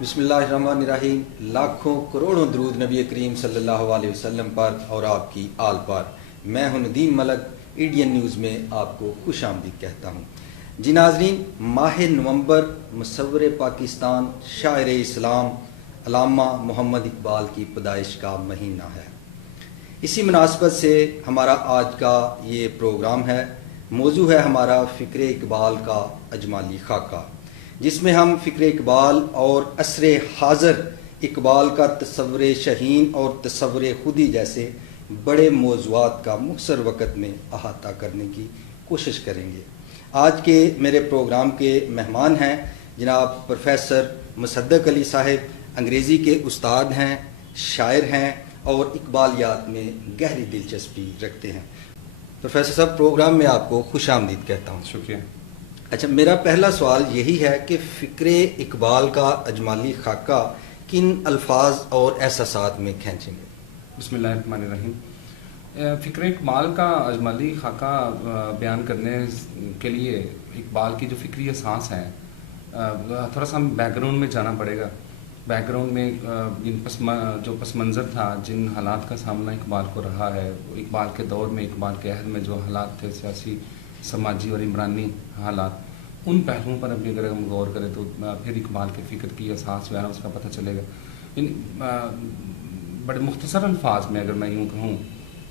بسم اللہ الرحمن الرحیم. لاکھوں کروڑوں درود نبی کریم صلی اللہ علیہ وسلم پر اور آپ کی آل پر. میں ہوں ندیم ملک. ایڈین نیوز میں آپ کو خوش آمدید کہتا ہوں. جی ناظرین، ماہ نومبر مصور پاکستان شاعر اسلام علامہ محمد اقبال کی پیدائش کا مہینہ ہے. اسی مناسبت سے ہمارا آج کا یہ پروگرام ہے. موضوع ہے ہمارا فکر اقبال کا اجمالی خاکہ، جس میں ہم فکر اقبال اور عصر حاضر اقبال کا تصور شہین اور تصور خودی جیسے بڑے موضوعات کا مختصر وقت میں احاطہ کرنے کی کوشش کریں گے. آج کے میرے پروگرام کے مہمان ہیں جناب پروفیسر مصدق علی صاحب. انگریزی کے استاد ہیں، شاعر ہیں اور اقبالیات میں گہری دلچسپی رکھتے ہیں. پروفیسر صاحب، پروگرام میں آپ کو خوش آمدید کہتا ہوں. شکریہ. اچھا، میرا پہلا سوال یہی ہے کہ فکر اقبال کا اجمالی خاکہ کن الفاظ اور احساسات میں کھینچیں گے؟ بسم اللہ الرحمن الرحیم. فکر اقبال کا اجمالی خاکہ بیان کرنے کے لیے اقبال کی جو فکری اساس ہے، تھوڑا سا بیک گراؤنڈ میں جانا پڑے گا. بیک گراؤنڈ میں جو پس منظر تھا، جن حالات کا سامنا اقبال کو رہا ہے، اقبال کے دور میں، اقبال کے عہد میں جو حالات تھے، سیاسی، سماجی اور عمرانی حالات، ان پہلوؤں پر ابھی اگر ہم غور کریں تو پھر اقبال کے فکر کی اساس جو ہے نا اس کا پتہ چلے گا. بڑے مختصر الفاظ میں اگر میں یوں کہوں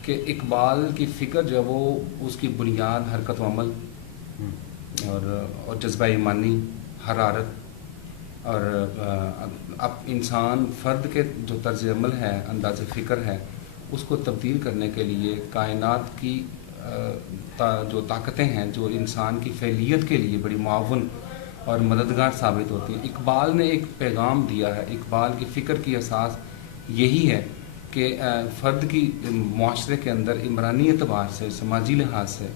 کہ اقبال کی فکر جو ہے وہ اس کی بنیاد حرکت و عمل اور جذبہ ایمانی، حرارت اور اب انسان فرد کے جو طرز عمل ہے، انداز فکر ہے، اس کو تبدیل کرنے کے لیے کائنات کی جو طاقتیں ہیں جو انسان کی فعلیت کے لیے بڑی معاون اور مددگار ثابت ہوتی ہیں. اقبال نے ایک پیغام دیا ہے. اقبال کی فکر کی اساس یہی ہے کہ فرد کی معاشرے کے اندر عمرانی اعتبار سے، سماجی لحاظ سے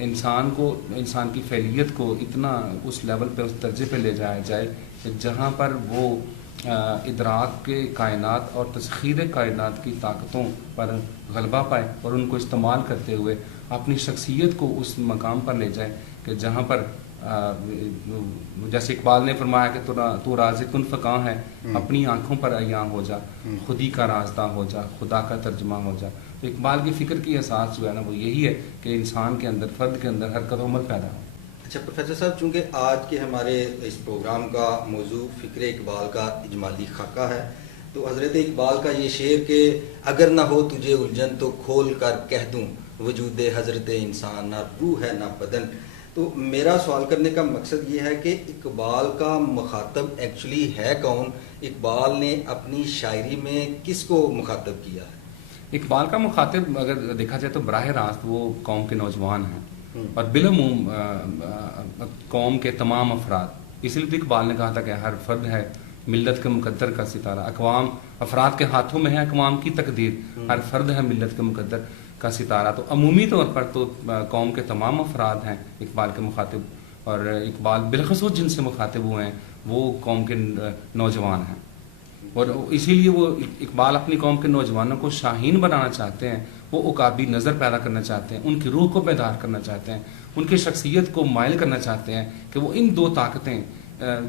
انسان کی فعلیت کو اتنا اس لیول پہ، اس درجے پہ لے جایا جائے کہ جہاں پر وہ ادراک کے کائنات اور تسخیر کائنات کی طاقتوں پر غلبہ پائے اور ان کو استعمال کرتے ہوئے اپنی شخصیت کو اس مقام پر لے جائے کہ جہاں پر جیسے اقبال نے فرمایا کہ تو راز کن فقاں ہے، اپنی آنکھوں پر عیاں ہو جا، خودی کا رازداں ہو جا، خدا کا ترجمہ ہو جا. تو اقبال کی فکر کی اساس جو ہے نا وہ یہی ہے کہ انسان کے اندر، فرد کے اندر حرکت و عمل پیدا ہو. اچھا پروفیسر صاحب، چونکہ آج کے ہمارے اس پروگرام کا موضوع فکر اقبال کا اجمالی خاکہ ہے، تو حضرت اقبال کا یہ شعر کہ اگر نہ ہو تجھے الجھن تو کھول کر کہہ دوں وجود حضرت انسان نہ روح ہے نہ بدن. تو میرا سوال کرنے کا مقصد یہ ہے کہ اقبال کا مخاطب ایکچولی ہے کون؟ اقبال نے اپنی شاعری میں کس کو مخاطب کیا ہے؟ اقبال کا مخاطب اگر دیکھا جائے تو براہ راست وہ قوم کے نوجوان ہیں اور بالعموم قوم کے تمام افراد. اسی لیے تو اقبال نے کہا تھا کہ ہر فرد ہے ملت کے مقدر کا ستارہ. اقوام، افراد کے ہاتھوں میں ہے اقوام کی تقدیر. ہر فرد ہے ملت کے مقدر کا ستارہ. تو عمومی طور پر تو قوم کے تمام افراد ہیں اقبال کے مخاطب، اور اقبال بالخصوص جن سے مخاطب ہوئے ہیں وہ قوم کے نوجوان ہیں. اور اسی لیے وہ اقبال اپنی قوم کے نوجوانوں کو شاہین بنانا چاہتے ہیں. وہ عقابی نظر پیدا کرنا چاہتے ہیں، ان کی روح کو بیدار کرنا چاہتے ہیں، ان کی شخصیت کو مائل کرنا چاہتے ہیں کہ وہ ان دو طاقتیں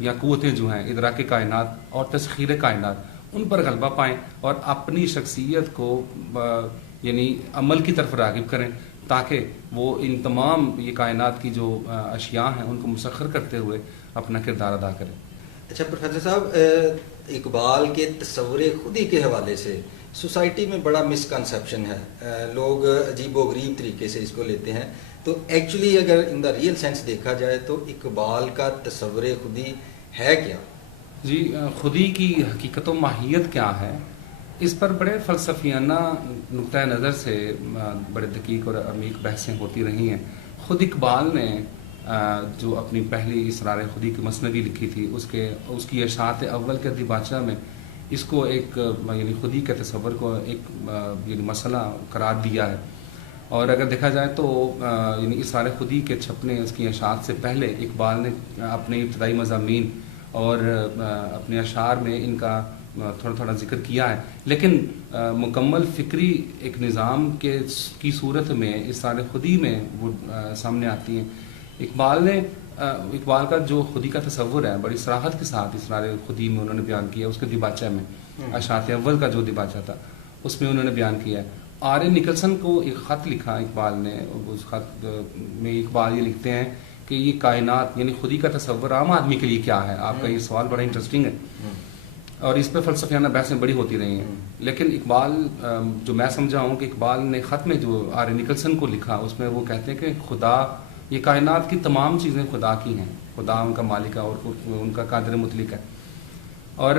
یا قوتیں جو ہیں، ادراک کائنات اور تسخیر کائنات، ان پر غلبہ پائیں اور اپنی شخصیت کو یعنی عمل کی طرف راغب کریں تاکہ وہ ان تمام یہ کائنات کی جو اشیاء ہیں ان کو مسخر کرتے ہوئے اپنا کردار ادا کریں. اچھا پروفیسر صاحب، اقبال کے تصور خودی کے حوالے سے سوسائٹی میں بڑا مسکنسیپشن ہے. لوگ عجیب و غریب طریقے سے اس کو لیتے ہیں. تو ایکچولی اگر ان دا ریئل سینس دیکھا جائے تو اقبال کا تصور خودی ہے کیا؟ جی، خودی کی حقیقت و ماہیت کیا ہے، اس پر بڑے فلسفیانہ نقطۂ نظر سے بڑے دقیق اور عمیق بحثیں ہوتی رہی ہیں. خود اقبال نے جو اپنی پہلی اسرار خودی کی مثنوی لکھی تھی، اس کی اشاعت اول کے دیباچہ میں اس کو ایک یعنی خودی کے تصور کو ایک یعنی مسئلہ قرار دیا ہے. اور اگر دیکھا جائے تو یعنی اسرار خودی کے چھپنے، اس کی اشاعت سے پہلے اقبال نے اپنے ابتدائی مضامین اور اپنے اشعار میں ان کا تھوڑا تھوڑا ذکر کیا ہے، لیکن مکمل فکری ایک نظام کی صورت میں اسرار خودی میں وہ سامنے آتی ہیں. اقبال نے اقبال کا جو خودی کا تصور ہے بڑی صراحت کے ساتھ اسرار خودی میں انہوں نے بیان کیا. اس کے دیباچہ میں اشاعت اول کا جو دیباچہ تھا اس میں انہوں نے بیان کیا ہے. آر نکلسن کو ایک خط لکھا اقبال نے. اس خط میں اقبال یہ لکھتے ہیں کہ یہ کائنات یعنی خودی کا تصور عام آدمی کے لیے کیا ہے. آپ کا یہ سوال بڑا انٹرسٹنگ ہے اور اس پہ فلسفیانہ بحثیں بڑی ہوتی رہی ہیں. لیکن اقبال جو میں سمجھا ہوں کہ اقبال نے خط میں جو آر نکلسن کو لکھا اس میں وہ کہتے ہیں کہ خدا یہ کائنات کی تمام چیزیں خدا کی ہیں. خدا ان کا مالک ہے اور ان کا قادر مطلق ہے. اور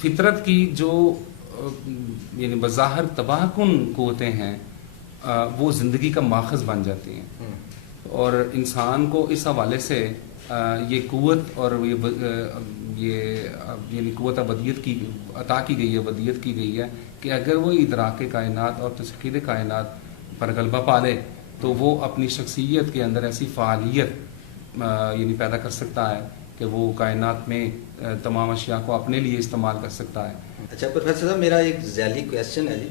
فطرت کی جو یعنی بظاہر تباہ کن قوتیں ہیں وہ زندگی کا ماخذ بن جاتی ہیں. اور انسان کو اس حوالے سے یہ قوت اور یہ یعنی قوت ابدیت کی عطا کی گئی ہے، ابدیت کی گئی ہے کہ اگر وہ ادراک کائنات اور تسخیر کائنات پر غلبہ پا لے تو وہ اپنی شخصیت کے اندر ایسی فعالیت یعنی پیدا کر سکتا ہے کہ وہ کائنات میں تمام اشیاء کو اپنے لیے استعمال کر سکتا ہے. اچھا پروفیسر صاحب، میرا ایک ذیلی کویسچن ہے جی.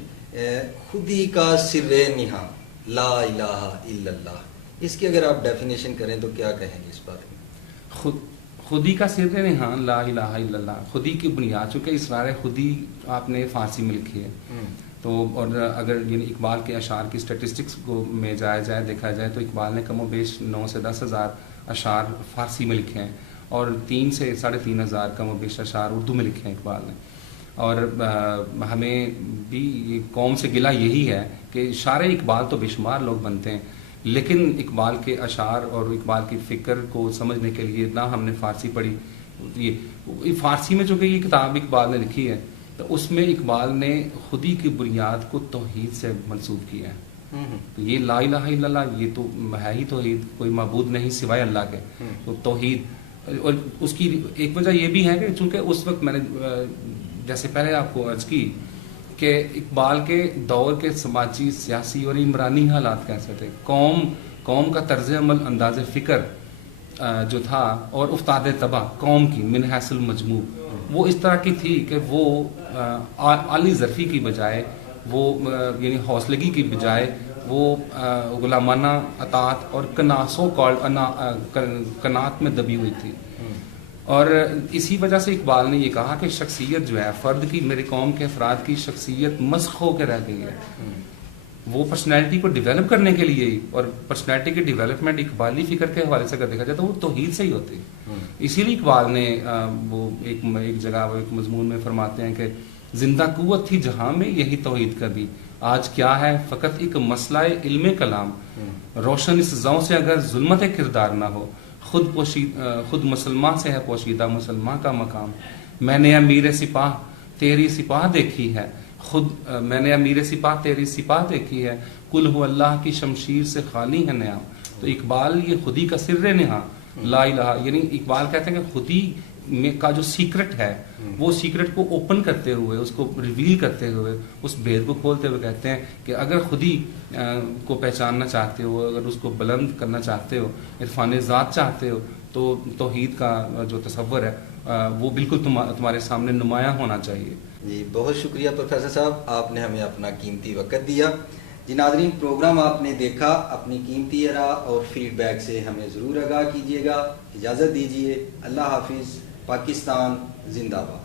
خودی کا سر نہاں لا الہ الا اللہ، اس کی اگر آپ ڈیفینیشن کریں تو کیا کہیں گے اس بارے میں؟ خودی کا سر نہاں لا الہ الا اللہ، خودی کی بنیاد، چونکہ اسرار خودی آپ نے فارسی میں لکھی ہے تو اور اگر یعنی اقبال کے اشعار کی اسٹیٹسٹکس کو میں جایا جائے دیکھا جائے تو اقبال نے کم و بیش 9 سے 10 ہزار اشعار فارسی میں لکھے ہیں اور 3 سے 3.5 ہزار کم و بیش اشعار اردو میں لکھے ہیں اقبال نے. اور ہمیں بھی یہ قوم سے گلہ یہی ہے کہ شاعر اقبال تو بے شمار لوگ بنتے ہیں لیکن اقبال کے اشعار اور اقبال کی فکر کو سمجھنے کے لیے نہ ہم نے فارسی پڑھی. یہ فارسی میں چونکہ یہ کتاب اقبال نے لکھی ہے تو اس میں اقبال نے خودی کی بنیاد کو توحید سے منسوب کیا ہے. تو یہ لا الہ الا اللہ یہ تو ہے ہی توحید، کوئی معبود نہیں سوائے اللہ کے. تو توحید، اور اس کی ایک وجہ یہ بھی ہے کہ چونکہ اس وقت میں نے جیسے پہلے آپ کو عرض کی کہ اقبال کے دور کے سماجی، سیاسی اور عمرانی حالات کیسے تھے. قوم کا طرز عمل، انداز فکر جو تھا اور افتاد تباہ قوم کی من حیث المجموع وہ اس طرح کی تھی کہ وہ عالی ظرفی کی بجائے وہ یعنی حوصلگی کی بجائے وہ غلامانہ اطاعت اور کنات میں دبی ہوئی تھی. اور اسی وجہ سے اقبال نے یہ کہا کہ شخصیت جو ہے فرد کی، میری قوم کے افراد کی شخصیت مسخ ہو کے رہ گئی ہے. وہ پرسنالٹی کو ڈیولپ کرنے کے لیے، اور پرسنالٹی کی ڈیولپمنٹ اقبالی فکر کے حوالے سے اگر دیکھا جائے تو وہ توحید سے ہی ہوتی. اسی لیے اقبال نے وہ ایک جگہ وہ ایک مضمون میں فرماتے ہیں کہ زندہ قوت تھی جہاں میں یہی توحید کا بھی، آج کیا ہے فقط ایک مسئلہ علم کلام، روشن اس ضوء سے اگر ظلمت کردار نہ ہو، خود مسلمان سے ہے پوشیدہ مسلمان کا مقام. میں نے امیر سپاہ تیری سپاہ دیکھی ہے، میں نے امیر سپاہ تیری سپاہ دیکھی ہے، کل ہو اللہ کی شمشیر سے خالی ہے نیام. تو اقبال یہ خودی کا سر نہاں لا الہ، یعنی اقبال کہتے ہیں کہ خودی میں کا جو سیکرٹ ہے وہ سیکرٹ کو اوپن کرتے ہوئے، اس کو ریویل کرتے ہوئے، اس بھید کو کھولتے ہوئے کہتے ہیں کہ اگر خودی کو پہچاننا چاہتے ہو، اگر اس کو بلند کرنا چاہتے ہو، عرفان ذات چاہتے ہو تو توحید کا جو تصور ہے وہ بالکل تمہارے سامنے نمایاں ہونا چاہیے. جی بہت شکریہ پروفیسر صاحب، آپ نے ہمیں اپنا قیمتی وقت دیا. جی ناظرین، پروگرام آپ نے دیکھا، اپنی قیمتی آراء اور فیڈ بیک سے ہمیں ضرور آگاہ کیجیے گا. اجازت دیجیے، اللہ حافظ. پاکستان زندہ باد.